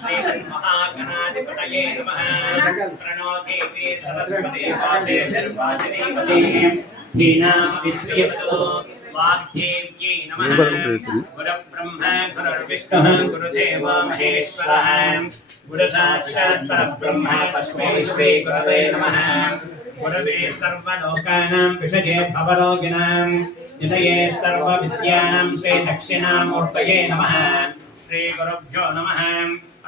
श्रीमन्महागणाधिपतये नमः प्रणो देवी सरस्वती वाजे जन्मादिनी धीनां विद्येतो वाग्देव्यै नमः गुरुब्रह्मा गुरुर्विष्णुः गुरुदेवो महेश्वरः गुरुसाक्षात् परब्रह्म तस्मै श्री गुरवे नमः गुरवे सर्वलोकानां विषये भवरोगिणां निधये सर्वविद्यानां श्री दक्षिणामूर्तये नमः श्री गुरुभ्यो नमः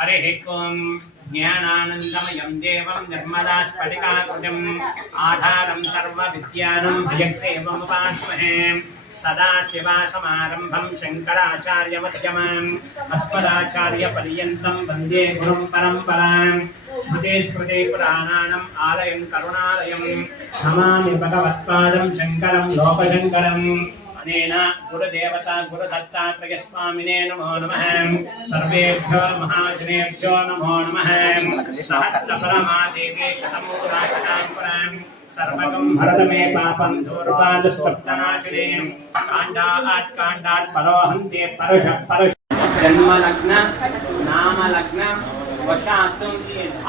हरिः ओं ज्ञानानन्दमयं देवं निर्मलास्फटिकाकृतिम् आधारं सर्वविद्यानां हयग्रीवमुपास्महे सदाशिवासमारम्भं शङ्कराचार्यमध्यमाम् अस्मदाचार्यपर्यन्तं वन्दे गुरुं परम्परां स्मृतिस्मृतिपुराणानाम् आलयं करुणालयं नमामि भगवत्पादं शङ्करं लोकशङ्करम् अनेन गुरुदेवता गुरुदत्तात्रेयस्वामिने नमो नमः सर्वेभ्यो महाजनेभ्यो नमो नमः सहस्रसरमादेवी शतमूलाशतां सर्वगं भरतमे पापं दूर्वादस्वर्तनाशिनीं काण्डात् परोहन्ते परुष जन्मलग्न नामलग्न वशात्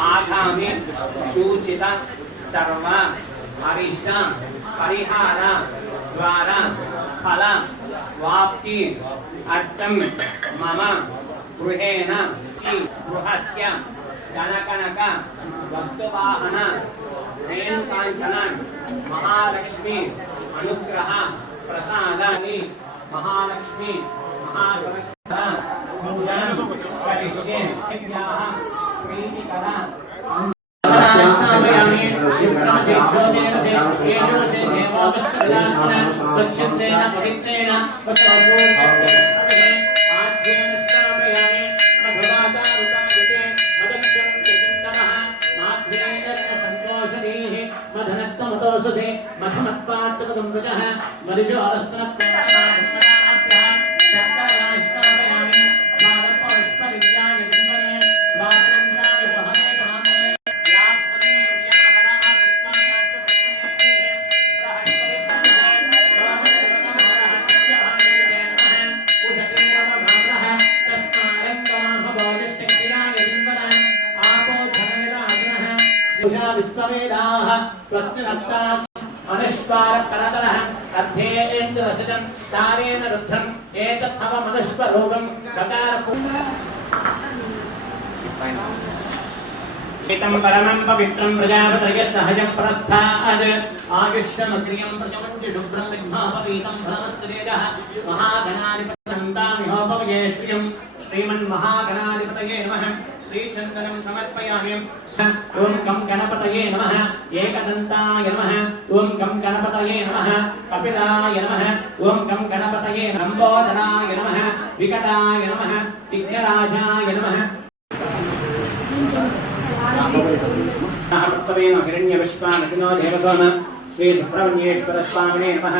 आगामि सूचित सर्व अरिष्ट परिहार द्वारा फल वाप्ति अर्थं मम गृहेण गृहस्य धनकनक वस्तुवाहन रेणुकाञ्चन महालक्ष्मी अनुग्रह प्रसादानि महालक्ष्मी महासरस्वती पूजां करिष्ये प्रीतिकर विश्ववेदाः प्रश्नरक्तात् अनुष्पारकरतलः अध्येन्द्रवशतं तारेण रुद्धम् एतत्थवमनुष्परोगं एतं परमं पवित्रं प्रजापतयः सहजं प्रस्थाद् आयुष्यमग्रियं प्रजमन्ति शुभ्रं विघ्नापवीतं भ्रमस्त्रेजः महागणाधिपतये श्रियं श्रीमन्महागणाधिपतये नमः श्रीचन्दनं समर्पयामि ओं गं गणपतये नमः एकदन्ताय नमः ओं गं गणपतये नमः कपिलाय नमः ओं गं गणपतये लम्बोदराय नमः विकटाय नमः विघ्नराजाय नमः हिरण्यविश्वानग्नो देवसोम श्री सुब्रह्मण्येश्वर स्वामिने नमः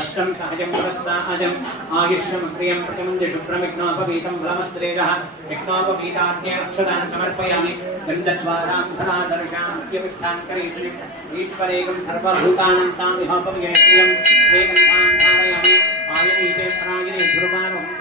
अष्टं सहजं पुरस्तादं आयुष्यं प्रियं प्रजमन्ति शुभ्रमिघ्नोपवीतं फलमस्त्रेजः विघ्नोपवीतार्थ्ये अक्षतान् समर्पयामि गन्धद्वारां धनादर्शां नित्यविष्ठां करिष्ये ईश्वरेकं सर्वभूतानां तां विहोपविजय प्रियं श्रीगन्धां धारयामि आयनीते प्रायणे ध्रुवाणं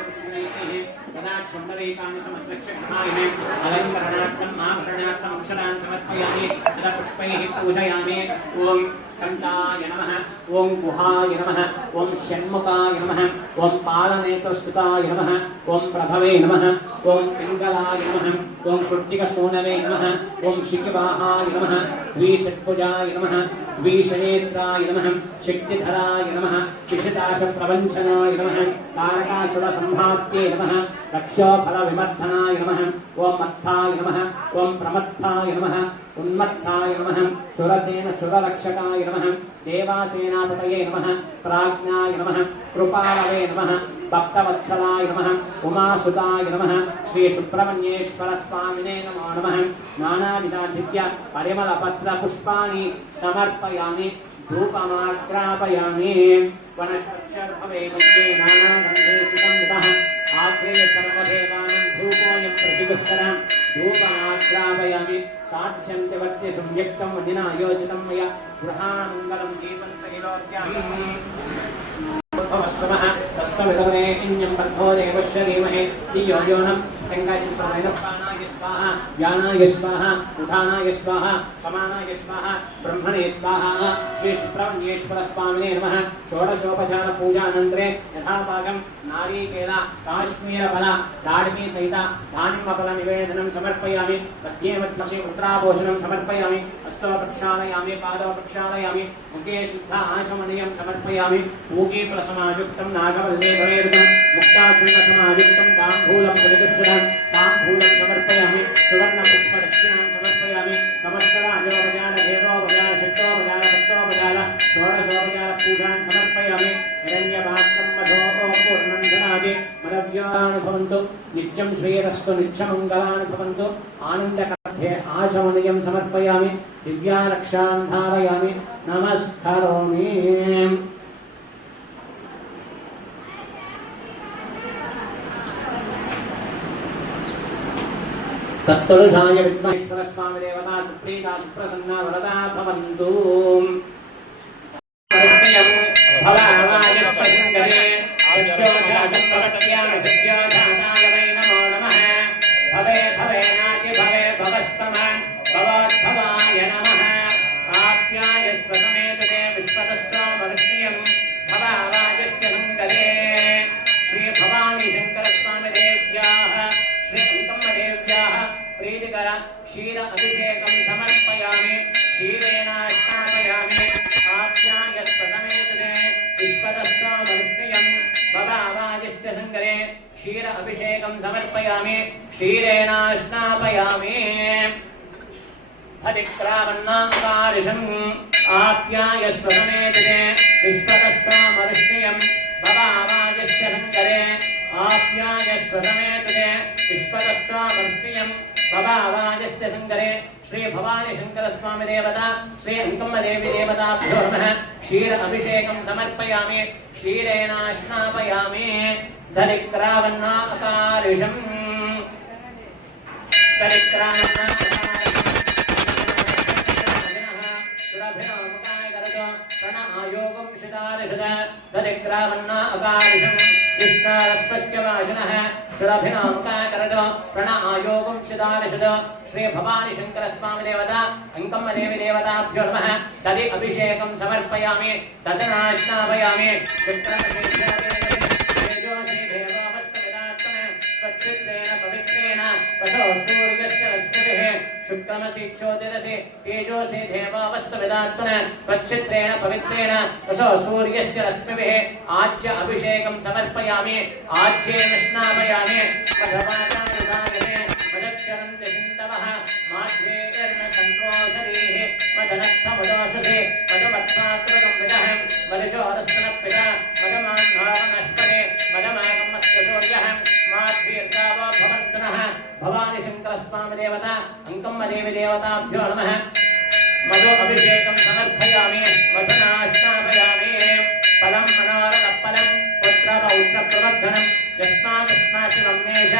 चुंबलेकानि समर्पयामि अलंकरणार्थम् आभरणार्थम् अक्षरान् समर्पयामि तदा पुष्पैः पूजयामि ओम स्कन्दाय नमः ओम गुहाय नमः ओम षण्मुखाय नमः ओम पालनेत्रस्तुताय नमः ओम प्रभवे नमः ओम पिङ्गलाय नमः ओम कृत्तिकसूनवे नमः ओम शिखिवाहाय नमः द्विषट्भुजाय नमः द्विषनेत्राय नमः शक्तिधराय नमः पिशिताशप्रवञ्चनाय नमः तारकासुरसंहात्ये नमः रक्षोफलविमर्दनाय नमः ओम मत्थाय नमः ओम प्रमत्थाय नमः उन्मत्थाय नमः सुरसेन सुररक्षकाय नमः देवासेनापतये नमः प्राज्ञाय नमः कृपालवे नमः भक्तवत्सलाय नमः उमासुताय नमः श्री सुब्रह्मण्येश्वर स्वामिने नमो नमः नानाविधादिव्य परिमलपत्र पुष्पाणि समर्पयामि धूपमाग्रापयामि वनस्पत्यर्भवे मध्ये नानागन्धे सुगन्धितः आग्रेय सर्वदेवानां धूपोऽयं प्रतिगुह्यतां धूपमाग्रापयामि साध्यन्त्यवर्त्य संयुक्तं वदिना योजितं मया गृहामङ्गलं जीवन्तकिलोद्यामि भवस्वमः तस्सवितमने इन्यं बद्धो देवस्य धीमहि धियो यो नः गङ्गाचित्रमैनपानाय स्वाहा ज्ञानाय स्वाहा उधानाय स्वाहा समानाय स्वाहा ब्रह्मणे स्वाहा श्री सुब्रह्मण्येश्वर स्वामिने नमः षोडशोपचार पूजानन्तरे यथाभागं नारीकेल काश्मीरफल दाडिमी सहित दानिम्बफल निवेदनं समर्पयामि मध्ये मध्यसे उत्तराभूषणं समर्पयामि हस्तो प्रक्षालयामि पादौ प्रक्षालयामि मुखे शुद्ध आचमनीयं समर्पयामि पूगीफलसमायुक्तं नागवल्ले भवेदं मुक्ताचूर्णसमायुक्तं ताम्बूलं परिदर्शनं ताम्बूलं समर्पयामि सुवर्णपुष्पदक्षिणां समर्पयामि समस्तराजोपचार देवोपचार शक्तोपचार भक्तोपचार षोडशोपचार पूजान् समर्पयामि हिरण्यपात्रं मधो पूर्णं धनादि मदव्यान् भवन्तु नित्यं श्रीरस्तु नित्यमङ्गलान् भवन्तु आनन्दकर्थे आचमनीयं समर्पयामि दिव्यारक्षां धारयामि नमस्करोमि तत्पुरुषाय विद्महेश्वर स्वामी देवता सुप्रीता सुप्रसन्ना वरदा भवन्तु भवाय प्रसङ्गरे सत्योजातप्रवट्याय सत्योजाताय वै नमो नमः भवे भवेनाति भवे भवस्तमान् भवोद्भवाय नमः आप्याय स्वसमेतते विश्वतस्त्वमर्ष्यं भवावाजस्य सङ्गरे श्री भवानी शङ्करस्वामी देव्याः श्री अंकम्मदेव्याः प्रीतिकर क्षीर अभिषेकं समर्पयामि क्षीरेण स्नापयामि आप्याय स्वसमेतते विश्वतस्त्वमर्ष्यं भवावाजस्य सङ्गरे क्षीर अभिषेकं समर्पयामि क्षीरेण स्नापयामि हरिक्रावन्नाकारिषम् आप्याय स्वसमेतते विश्वतस्त्वमर्ष्यं भवावाजस्य सङ्गरे आप्याय स्वसमेतते विश्वतस्त्वमर्ष्यं भवावाजस्य सङ्गरे श्री भवानी शंकर स्वामी देवता श्री अंकम्मदेवी देवताभ्यो नमः क्षीर अभिषेकं समर्पयामि क्षीरेण स्नापयामि दरिक्रावन्नाकारिषम् प्रणआयोगं शिदारिषद दरिक्रावन्नाकारिषम् कृष्णारस्पस्य वाजिनः शुरभिनामकाकरद प्रणआयोगं शिदारिषद श्री भवानी शंकर स्वामी देवता अंकम्मदेवी देवताभ्यो नमः तदि अभिषेकं समर्पयामि तदना स्नापयामि स्वच्छित्रेण पवित्रेण ततो सूर्यस्य रश्मिभिः शुक्रमसि क्षोतिरसि तेजोसि देवावस्सविदात्मन स्वच्छित्रेण पवित्रेण ततो सूर्यस्य रश्मिभिः आज्य अभिषेकं समर्पयामि आज्येन स्नापयामि मधवाचार्यदायने मदक्षरन्ति सिन्धवः माध्वेर्न सन्तोषरीः मदनस्थमदोषसे मदमत्मात्मकं विदहं मदजोरस्तनपिता मदमान्भावनस्पदे मदमागमस्य सूर्यः माध्वीर्गावो भवन्तु नः भवानी शंकर स्वामी देवता अंकम्मदेवी देवताभ्यो नमः मधु अभिषेकं समर्पयामि मधुना स्नापयामि फलं मनोरथफलं पुत्रपौत्रप्रवर्धनं यस्मादस्माशिवम्नेश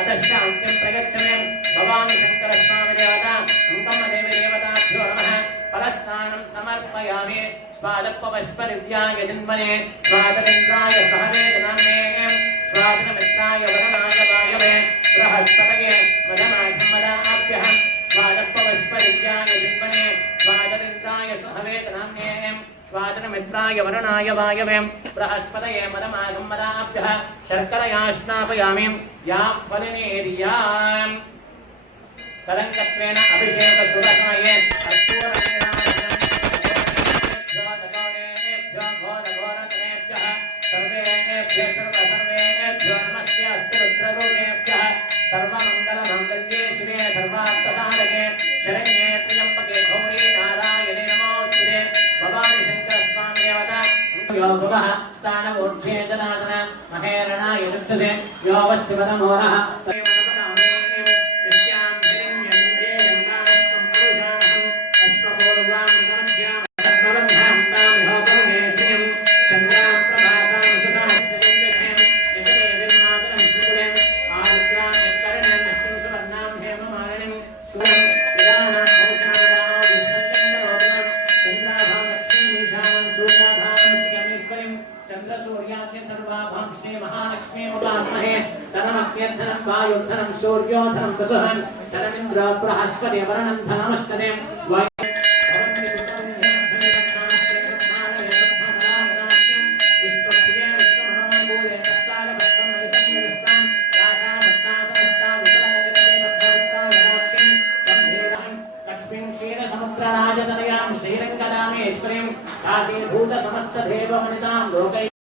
अधशान्तिं प्रयच्छमे भवानी शंकर स्वामी देवता अंकम्मदेवी देवताभ्यो नमः फलस्नानं समर्पयामि स्वादपवस्परिव्याय जन्मने स्वादरिन्द्राय सहवेदनाम्ने स्वादनमित्राय वरणाय वायवे बृहस्पतये मदमाघमदाभ्यः स्वादपवस्परिव्याय जन्मने स्वादरिन्द्राय सहवेदनाम्ने स्वादनमित्राय वरणाय वायवे बृहस्पतये मदमाघमदाभ्यः शर्करया स्नापयामि या फलिनेर्यां कलङ्कत्वेन अभिषेकशुभसमये सर्वेभ्यो नमस्ते अस्तु रुद्ररूपेभ्यः सर्वमङ्गलमाङ्गल्ये शिवे सर्वार्थसाधके शरण्ये त्र्यम्बके गौरी नारायणे नमोऽस्तुते भवानी शंकर स्वामी देवता यो भवः स्थानमूर्ध्वे जनार्दन महेरणाय चक्षुषे यो वस्यवदमोरः धनं वसुहन् धनमिन्द्र बृहस्पति वरणं धनमस्कते समुद्रराजतनयां श्रीरङ्गदामेश्वरीं काशीभूत समस्तदेवमनितां लोकै